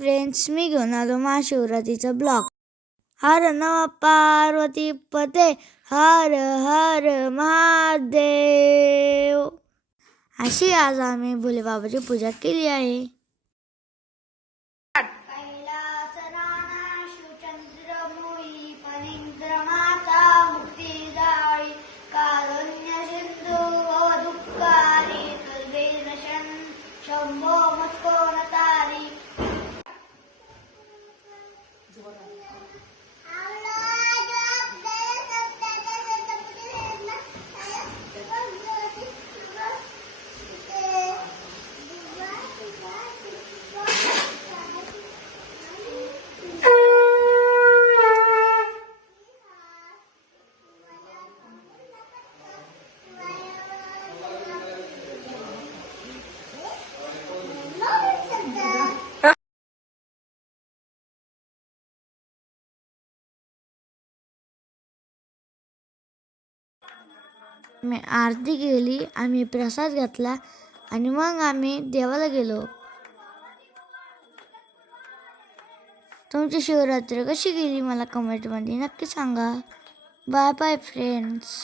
Friends, मी घेऊन आलो महाशिवरात्रीचा blog. हर नम पार्वती पते, हर हर महादेव. अशी आज आम्ही भोलेबाबाची पूजा केली आहे. शंभो मस्कोनतारी. मी आरती केली, आम्ही प्रसाद घेतला आणि मग आम्ही देवाला गेलो. तुमची शिवरात्री कशी गेली मला कमेंटमध्ये नक्की सांगा. Bye bye friends.